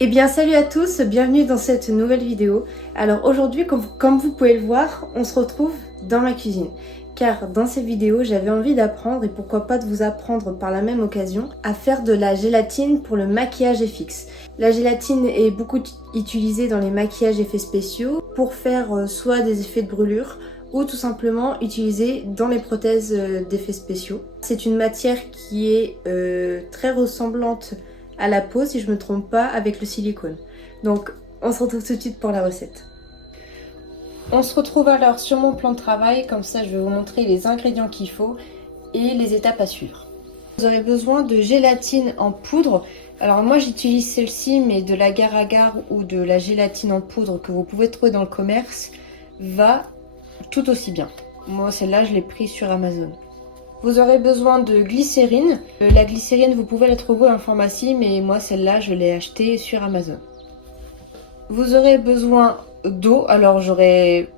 Eh bien salut à tous, bienvenue dans cette nouvelle vidéo. Alors aujourd'hui, comme vous pouvez le voir, on se retrouve dans ma cuisine. Car dans cette vidéo, j'avais envie d'apprendre, et pourquoi pas de vous apprendre par la même occasion, à faire de la gélatine pour le maquillage FX. La gélatine est beaucoup utilisée dans les maquillages effets spéciaux pour faire soit des effets de brûlure, ou tout simplement utilisée dans les prothèses d'effets spéciaux. C'est une matière qui est très ressemblante à la peau, si je me trompe pas, avec le silicone. Donc on se retrouve tout de suite pour la recette. On se retrouve alors sur mon plan de travail, comme ça je vais vous montrer les ingrédients qu'il faut et les étapes à suivre. Vous aurez besoin de gélatine en poudre. Alors moi j'utilise celle-ci, mais de l'agar-agar ou de la gélatine en poudre que vous pouvez trouver dans le commerce va tout aussi bien. Moi celle-là je l'ai prise sur Amazon. Vous aurez besoin de glycérine. La glycérine, vous pouvez la trouver en pharmacie, mais moi celle-là, je l'ai achetée sur Amazon. Vous aurez besoin d'eau. Alors j'aurai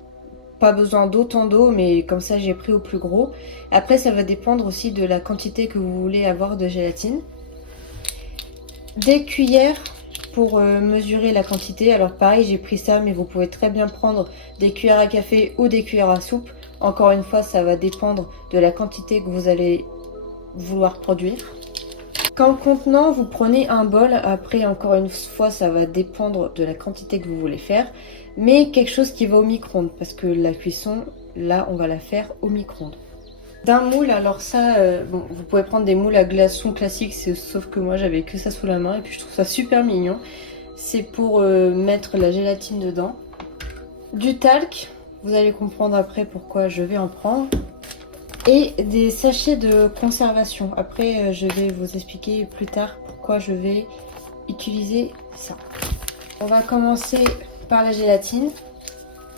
pas besoin d'autant d'eau, mais comme ça j'ai pris au plus gros. Après, ça va dépendre aussi de la quantité que vous voulez avoir de gélatine. Des cuillères pour mesurer la quantité. Alors pareil, j'ai pris ça, mais vous pouvez très bien prendre des cuillères à café ou des cuillères à soupe. Encore une fois, ça va dépendre de la quantité que vous allez vouloir produire. Comme contenant, vous prenez un bol. Après, encore une fois, ça va dépendre de la quantité que vous voulez faire. Mais quelque chose qui va au micro-ondes, parce que la cuisson, là, on va la faire au micro-ondes. D'un moule, alors ça, bon, vous pouvez prendre des moules à glaçons classiques, sauf que moi, j'avais que ça sous la main. Et puis, je trouve ça super mignon. C'est pour mettre la gélatine dedans. Du talc. Vous allez comprendre après pourquoi je vais en prendre. Et des sachets de conservation. Après, je vais vous expliquer plus tard pourquoi je vais utiliser ça. On va commencer par la gélatine.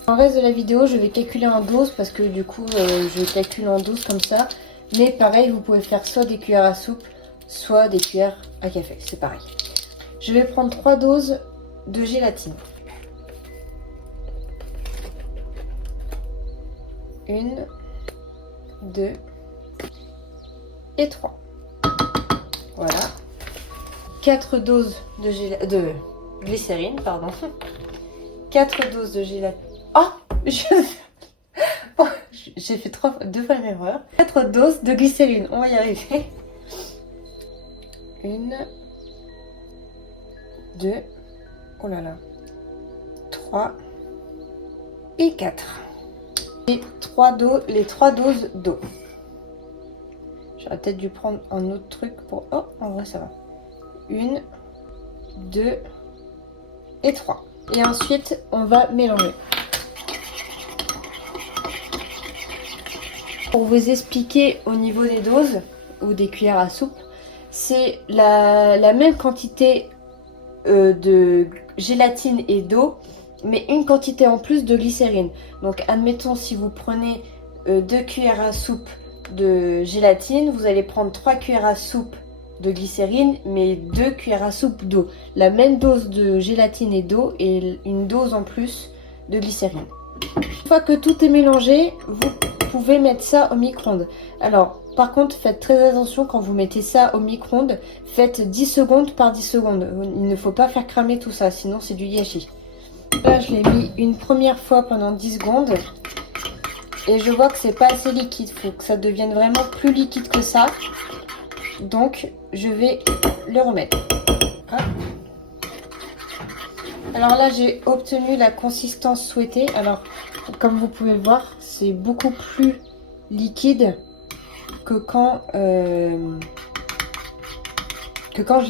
Dans le reste de la vidéo, je vais calculer en doses parce que du coup, je calcule en doses comme ça. Mais pareil, vous pouvez faire soit des cuillères à soupe, soit des cuillères à café. C'est pareil. Je vais prendre 3 doses de gélatine. 1, 2 et 3. Voilà. 4 doses de glycérine, pardon. 4 doses de gélatine. Oh, j'ai fait 2 fois la même erreur. 4 doses de glycérine, on va y arriver. 1, 2, oh là là, 3 et 4. Et les 3 doses d'eau. J'aurais peut-être dû prendre un autre truc pour... Oh, en vrai ça va. 1, 2 et 3. Et ensuite, on va mélanger. Pour vous expliquer au niveau des doses, ou des cuillères à soupe, c'est la même quantité de gélatine et d'eau, mais une quantité en plus de glycérine. Donc admettons, si vous prenez 2 cuillères à soupe de gélatine, vous allez prendre 3 cuillères à soupe de glycérine, mais 2 cuillères à soupe d'eau. La même dose de gélatine et d'eau et une dose en plus de glycérine. Une fois que tout est mélangé, vous pouvez mettre ça au micro-ondes. Alors par contre, faites très attention quand vous mettez ça au micro-ondes, faites 10 secondes par 10 secondes. Il ne faut pas faire cramer tout ça, sinon c'est du gâchis. Là, je l'ai mis une première fois pendant 10 secondes. Et je vois que c'est pas assez liquide. Il faut que ça devienne vraiment plus liquide que ça. Donc, je vais le remettre. Hop. Alors là, j'ai obtenu la consistance souhaitée. Alors, comme vous pouvez le voir, c'est beaucoup plus liquide que quand je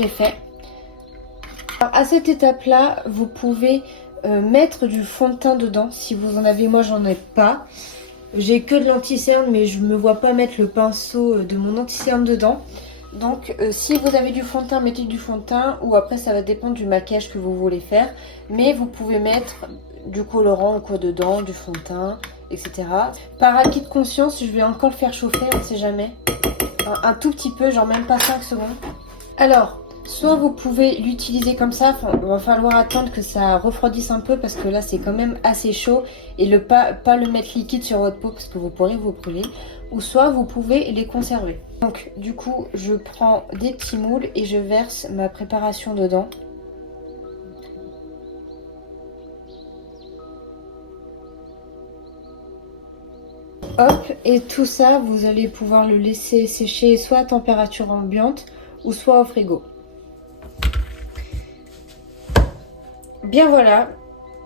l'ai fait. Alors, à cette étape-là, vous pouvez mettre du fond de teint dedans si vous en avez. Moi j'en ai pas, j'ai que de l'anti-cerne, mais je me vois pas mettre le pinceau de mon anti-cerne dedans. Donc si vous avez du fond de teint, mettez du fond de teint, ou après ça va dépendre du maquillage que vous voulez faire, mais vous pouvez mettre du colorant ou quoi dedans, du fond de teint, etc. Par acquis de conscience, je vais encore le faire chauffer, on ne sait jamais, un tout petit peu, genre même pas 5 secondes. Alors soit vous pouvez l'utiliser comme ça, il va falloir attendre que ça refroidisse un peu parce que là c'est quand même assez chaud, et pas le mettre liquide sur votre peau parce que vous pourrez vous brûler. Ou soit vous pouvez les conserver. Donc du coup je prends des petits moules et je verse ma préparation dedans. Hop, et tout ça, vous allez pouvoir le laisser sécher soit à température ambiante ou soit au frigo. Bien voilà,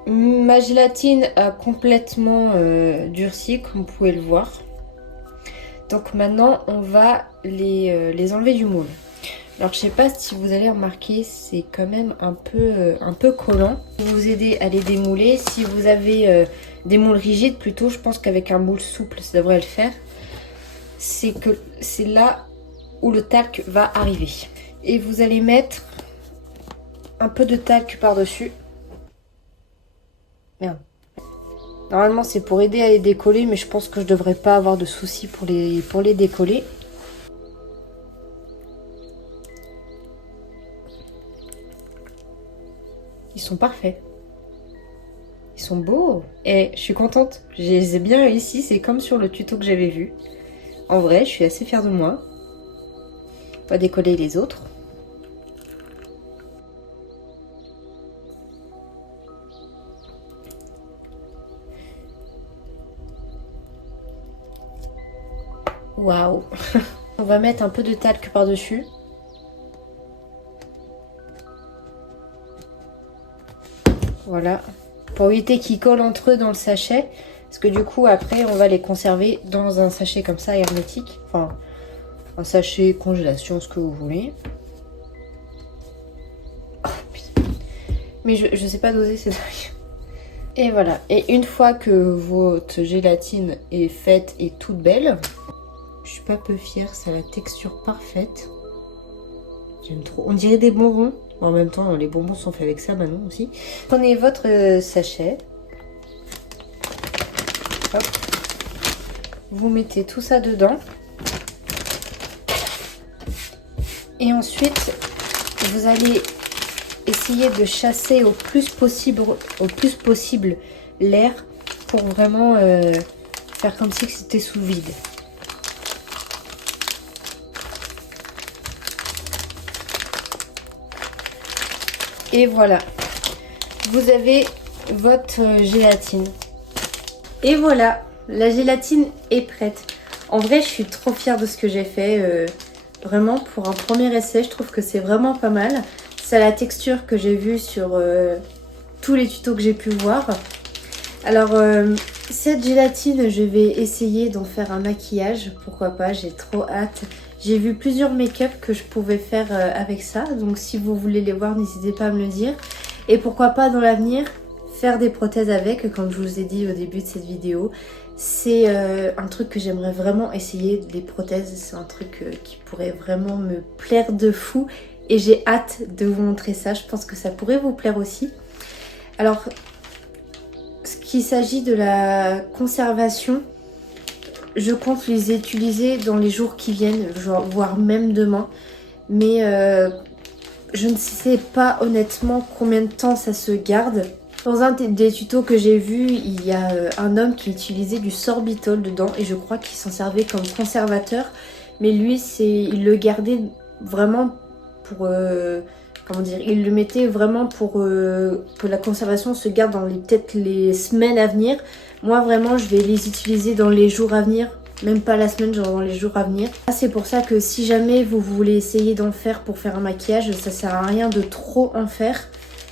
ma gélatine a complètement durci, comme vous pouvez le voir. Donc maintenant, on va les enlever du moule. Alors je sais pas si vous allez remarquer, c'est quand même un peu collant. Pour vous aider à les démouler, si vous avez des moules rigides plutôt, je pense qu'avec un moule souple, ça devrait le faire. C'est que c'est là où le talc va arriver. Et vous allez mettre un peu de talc par-dessus. Merde. Normalement c'est pour aider à les décoller, mais je pense que je devrais pas avoir de soucis pour les décoller. Ils sont parfaits. Ils sont beaux. Et je suis contente. Je les ai bien réussi. C'est comme sur le tuto que j'avais vu. En vrai, je suis assez fière de moi. On va décoller les autres. Waouh. On va mettre un peu de talc par-dessus. Voilà. Pour éviter qu'ils collent entre eux dans le sachet. Parce que du coup, après, on va les conserver dans un sachet comme ça, hermétique. Enfin, un sachet congélation, ce que vous voulez. Oh, putain. Mais je sais pas doser, c'est dingue. Et voilà. Et une fois que votre gélatine est faite et toute belle, je suis pas peu fière, ça a la texture parfaite. J'aime trop. On dirait des bonbons. En même temps, les bonbons sont faits avec ça, maintenant aussi. Prenez votre sachet. Hop. Vous mettez tout ça dedans. Et ensuite, vous allez essayer de chasser au plus possible l'air pour vraiment faire comme si c'était sous vide. Et voilà, vous avez votre gélatine. Et voilà, la gélatine est prête. En vrai, je suis trop fière de ce que j'ai fait. Vraiment, pour un premier essai, je trouve que c'est vraiment pas mal. C'est la texture que j'ai vue sur tous les tutos que j'ai pu voir. Alors, cette gélatine, je vais essayer d'en faire un maquillage. Pourquoi pas, j'ai trop hâte. J'ai vu plusieurs make-up que je pouvais faire avec ça. Donc, si vous voulez les voir, n'hésitez pas à me le dire. Et pourquoi pas, dans l'avenir, faire des prothèses avec, comme je vous ai dit au début de cette vidéo. C'est un truc que j'aimerais vraiment essayer, les prothèses. C'est un truc qui pourrait vraiment me plaire de fou. Et j'ai hâte de vous montrer ça. Je pense que ça pourrait vous plaire aussi. Alors, ce qui s'agit de la conservation, je compte les utiliser dans les jours qui viennent, voire même demain. Mais je ne sais pas honnêtement combien de temps ça se garde. Dans un des tutos que j'ai vu, il y a un homme qui utilisait du sorbitol dedans et je crois qu'il s'en servait comme conservateur. Mais lui, il le gardait vraiment pour... comment dire, il le mettait vraiment pour que la conservation se garde dans peut-être les semaines à venir. Moi vraiment je vais les utiliser dans les jours à venir, même pas la semaine, genre dans les jours à venir. C'est pour ça que si jamais vous voulez essayer d'en faire pour faire un maquillage, ça sert à rien de trop en faire.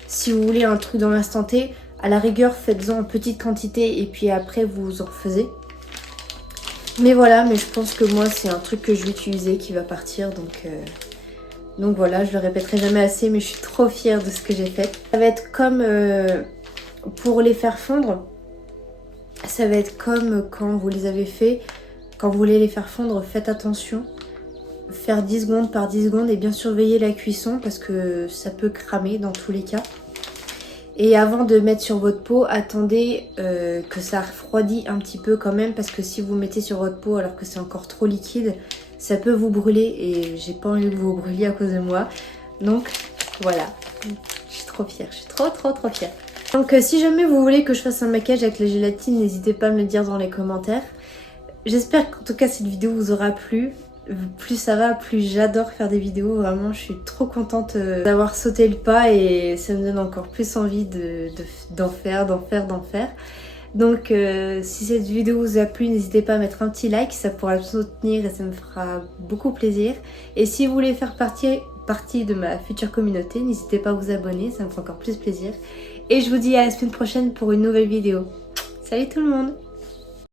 Si vous voulez un truc dans l'instant T, à la rigueur faites-en en petite quantité et puis après vous en refaisez. Mais voilà, mais je pense que moi c'est un truc que je vais utiliser qui va partir, donc voilà, je le répéterai jamais assez, mais je suis trop fière de ce que j'ai fait. Ça va être comme pour les faire fondre. Ça va être comme quand vous les avez fait. Quand vous voulez les faire fondre, faites attention. Faire 10 secondes par 10 secondes et bien surveiller la cuisson parce que ça peut cramer dans tous les cas. Et avant de mettre sur votre peau, attendez que ça refroidit un petit peu quand même parce que si vous mettez sur votre peau alors que c'est encore trop liquide, ça peut vous brûler et j'ai pas envie que vous vous brûliez à cause de moi. Donc voilà, je suis trop fière, je suis trop fière. Donc si jamais vous voulez que je fasse un maquillage avec la gélatine, n'hésitez pas à me le dire dans les commentaires. J'espère qu'en tout cas cette vidéo vous aura plu. Plus ça va, plus j'adore faire des vidéos. Vraiment, je suis trop contente d'avoir sauté le pas et ça me donne encore plus envie d'en faire. Donc si cette vidéo vous a plu, n'hésitez pas à mettre un petit like, ça pourra me soutenir et ça me fera beaucoup plaisir. Et si vous voulez faire partie de ma future communauté, n'hésitez pas à vous abonner, ça me fera encore plus plaisir. Et je vous dis à la semaine prochaine pour une nouvelle vidéo. Salut tout le monde!